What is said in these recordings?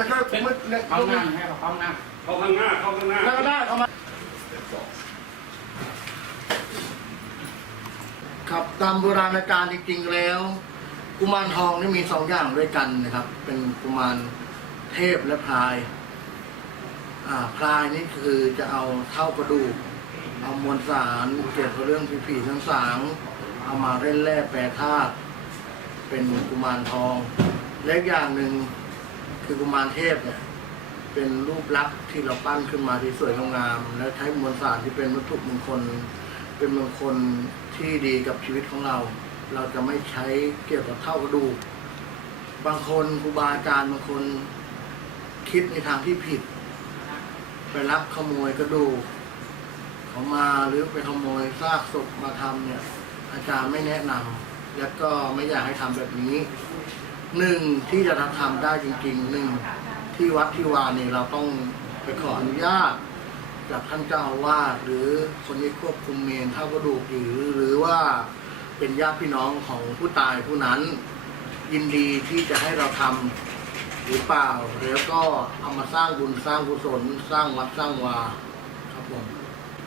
แล้วก็มืดเนี่ยเข้าหน้าให้เข้าหน้าเข้าข้างหน้าเข้าข้างหน้าแล้วก็ได้เอามาครับตามโบราณการจริงๆแล้ว กุมารทองนี่มีสองอย่างด้วยกันนะครับ เป็นกุมารเทพและพรายอ่าพรายนี่คือจะเอาเท่ากระดูก เอามวลสารเกี่ยวกับเรื่องผีๆทั้งสางเอามาเล่นแร่แปรธาตุเป็นกุมารทอง และอีกอย่างหนึ่ง คือกุมารเทพเนี่ยเป็นรูปลักษณ์ที่เราปั้นขึ้นมาที่สวยงามและใช้มวลสารที่เป็นวัตถุมงคล เป็นมงคลที่ดีกับชีวิตของเรา เราจะไม่ใช้เกี่ยวกับเท่ากระดูกบางคนครูบาอาจารย์บางคนคิดในทางที่ผิด ไปลักขโมยกระดูกเขามาหรือไปขโมยซากศพมาทำเนี่ย อาจารย์ไม่แนะนำและก็ไม่อยากให้ทำแบบนี้ หนึ่งที่จะทำได้จริงๆหนึ่งที่วัดที่วาเนี่ยเราต้องไปขออนุญาตจากท่านเจ้าอาวาสหรือคนที่ควบคุมเมนเท่ากระดูกหรือหรือว่าเป็นญาติพี่น้องของผู้ตายผู้นั้น ยินดีที่จะให้เราทำหรือเปล่า แล้วก็เอามาสร้างบุญสร้างกุศลสร้างวัดสร้างวาครับผม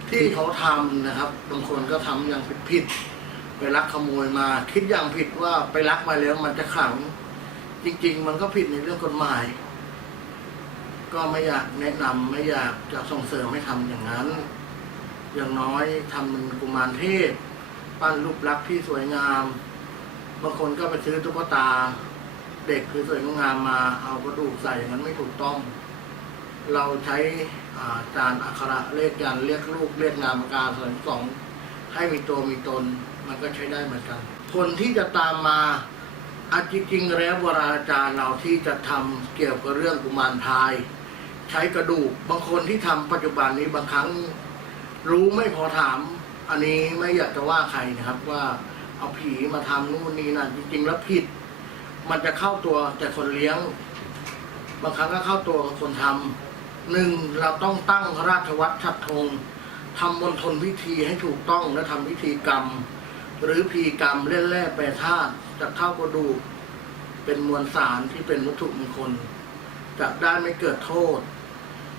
ที่เขาทำนะครับบางคนก็ทำอย่างผิดๆไปลักขโมยมา คิดอย่างผิดว่าไปลักมาแล้วมันจะขัง จริง ๆ มันก็ผิดในเรื่องกฎหมาย ก็ไม่อยากแนะนำไม่อยากจะส่งเสริมให้ทำอย่างนั้น อย่างน้อยทำเป็นกุมารเทพ ปั้นรูปลักษณ์ที่สวยงาม บางคนก็ไปซื้อตุ๊กตา เด็กคือสวยงามมาเอากระดูกใส่อย่างนั้นไม่ถูกต้อง เราใช้อ่าจานอักขระเลขยันเรียกลูกเรียกนามการสองสองให้มีตัวมีตน มันก็ใช้ได้เหมือนกัน คนที่จะตามมา อาจริงๆแล้วโบราอาจารย์เราที่จะทำเกี่ยวกับเรื่องกุมารพาย ใช้กระดูกบางคนที่ทำปัจจุบันนี้บางครั้ง รู้ไม่พอถาม อันนี้ไม่อยากจะว่าใครนะครับว่าเอาผีมาทำนู่นนี่นั่นจริง ๆ แล้วผิด มันจะเข้าตัวแต่คนเลี้ยง บางครั้งก็เข้าตัวคนทำหนึ่งเราต้องตั้งราชวัตรชัดธงทำมณฑลพิธีให้ถูกต้องและทำพิธีกรรม หรือพีกรรมเล่นแร่แปรธาตุจะเข้ากระดูก เป็นมวลสารที่เป็นวัตถุมงคลจะได้ไม่เกิดโทษ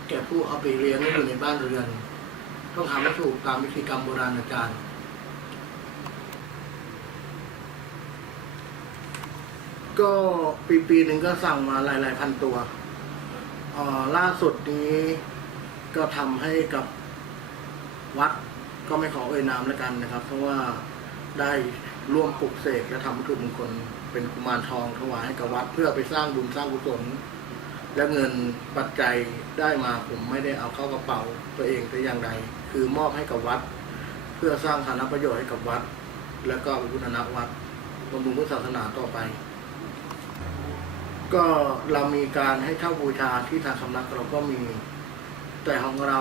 แก่ผู้เอาไปเลี้ยงอยู่ในบ้านเรือน ต้องทำให้ถูกตามวิธีกรรมโบราณอาจารย์ก็ปีปีหนึ่งก็สั่งมาหลาย ๆ พันตัวอ่อล่าสุดนี้ก็ทำให้กับวัดก็ไม่ขอเอ่ยนามแล้วกันนะครับ เพราะว่า ได้ร่วมปลุกเสกและทำวัตถุมงคลเป็นกุมารทองถวายให้กับวัด เพื่อไปสร้างบุญสร้างกุศลและเงินปัจจัยได้มาผมไม่ได้เอาเข้ากระเป๋าตัวเองแต่อย่างใดคือมอบให้กับวัด เพื่อสร้างฐานะประโยชน์ให้กับวัด และก็พุทธนาวัดบำรุงพุทธศาสนาต่อไป ก็เรามีการให้เช่าบูชาที่ทางสำนักเราก็มี แต่ของเรา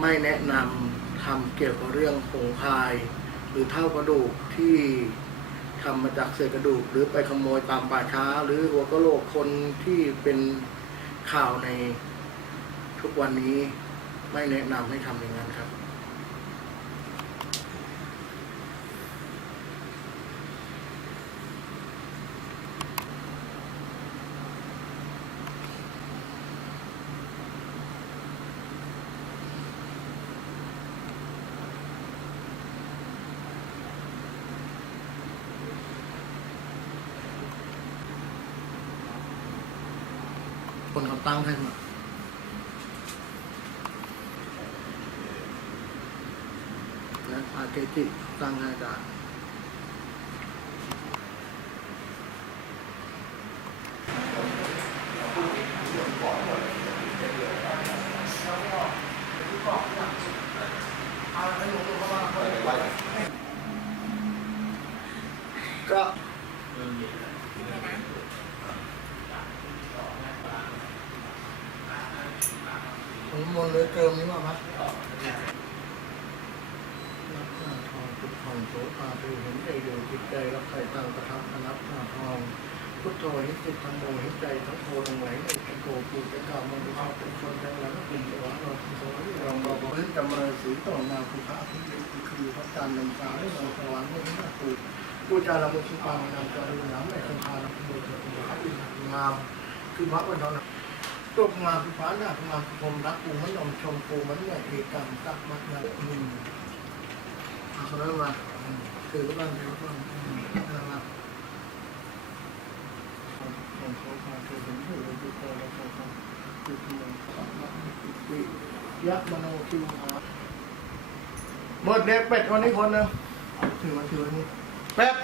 ไม่แนะนำทำเกี่ยวกับเรื่องผงพาย รือเท่ากระดูกที่ทำมาจากเศษกระดูก หรือไปขโมยตามป่าช้า หรือหัวกะโหลกคนที่เป็นข่าวในทุกวันนี้ไม่แนะนำให้ทำอย่างนั้นครับ คนเขาตั้งให้มาและอาเกจิตั้งให้อาจารย์ ก็ ผมมนต์เลยเติมนี้ว่าพัดนับหน้าทองพุทธองโสภาดูเห็นใจดูจิตใจรับใครตั้งประทับพนับหน้าทอง พุทโธหิจิตธรรมโมหิใจทั้งโทลงไหลในไอโกปูจะกล่าวมันเป็นความเป็นคนทั้งหลังกลุ่มสวรรค์เราสวรรค์เราเราเพิ่งจำเลยสีต่อนาคุพระพิเศษคือพระจันทร์ลำสาให้เราสวรรค์ไม่ได้ปูผู้จาระบุสุปางนามจารุน้ำในคงคาลักโมเถิดงามคือพระวันทอง ตกมาพิพานามาพรมรักกูมันนมชมกูมันเนี่ยเอกรรมสักมัดยาหนึ่งอาเขาเริ่มาถือไว้ก่อนถือไว้ก่อนอืมเอามาผมโชว์ควาเคยเห็นอยู่ในตัวเราโชว์ความคือที่มันสักมัดติยักษ์มโนคิวมาเบิดเด็กเป็ดวันนี้คนนึงถือมาถือวันนี้แป๊บ